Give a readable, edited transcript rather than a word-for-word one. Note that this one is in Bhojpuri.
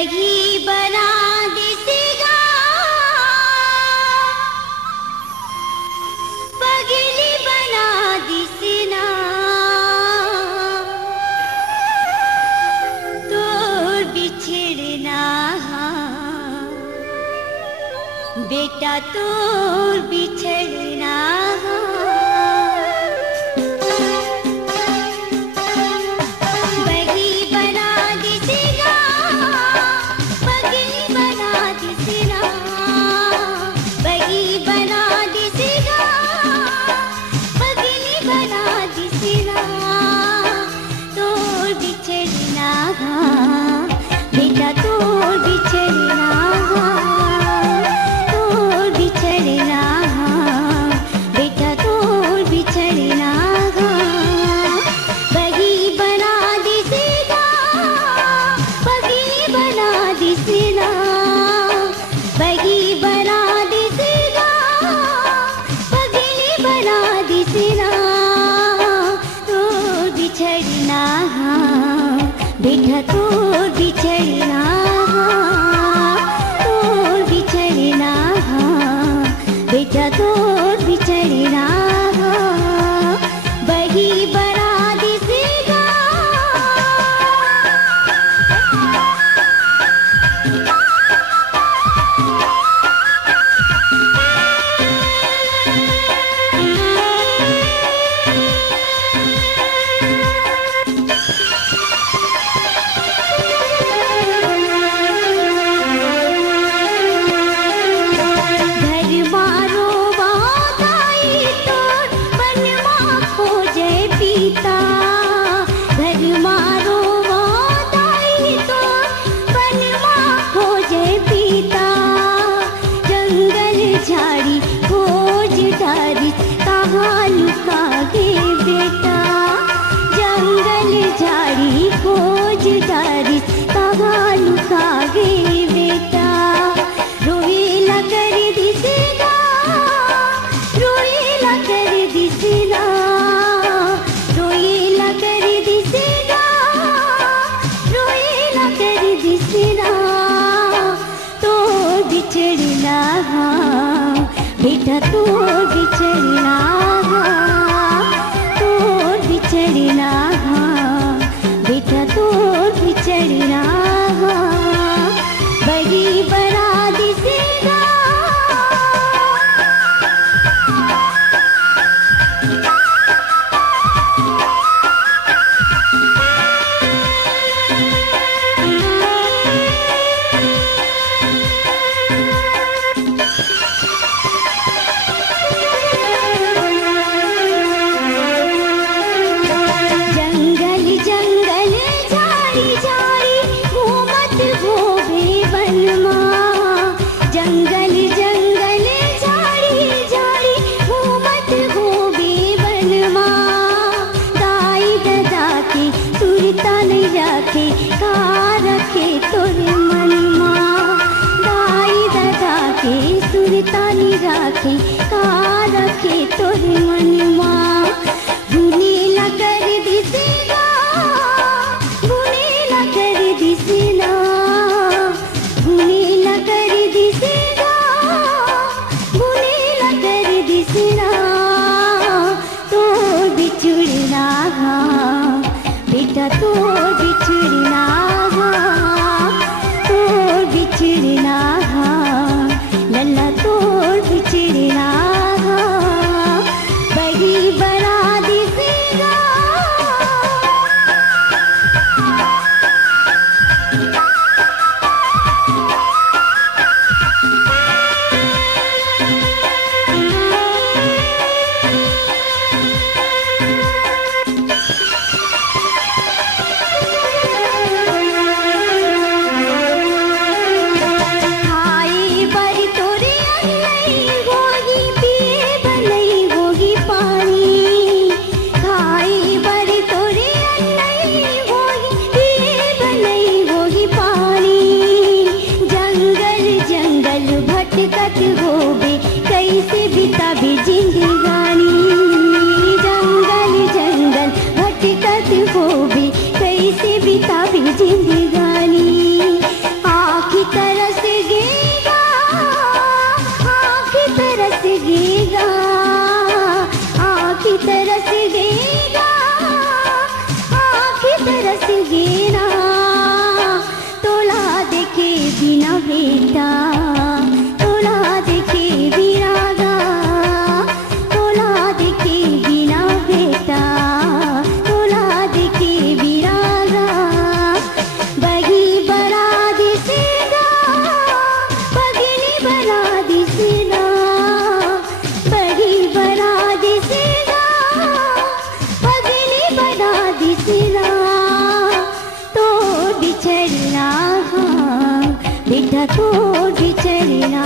बगी बना दिसेगा पगली बना दिसना तोर बिछड़ना बेटा तोर बिछड़ना बेटा तोर बिछड़ना तोर बिछड़ना बेटा तोर बिछड़ना बगी बना दिसेगा बेटा तोर बिछड़ना तोर बिछड़ना बेटा तोर बिछड़ना बगी बना दिसेगा तानी राखे का रखे तोर मनमा बुनीला कर दिसेगा बुनीला कर दिसेना बुनीला कर दिसेगा बुनीला कर दिसेना तो बिछड़ना बेटा तो बिछड़ना तो बिछड़ना लल्ला तोर बिछड़ना बगी बना दिसेगा तरस गेगा, आँखें तरस गेना, तोला देखे बिना बेटा, तोला देखे बिना गा, तोला देखे बिना बेटा, तोला देखे बिना गा। बगी बरा दिसेगा, बगनी बरा दिसेगा, बगी बरा दिसेगा, बगनी बरा दिसेगा। तो बिछड़ना हाँ बेटा, तो बिछड़ना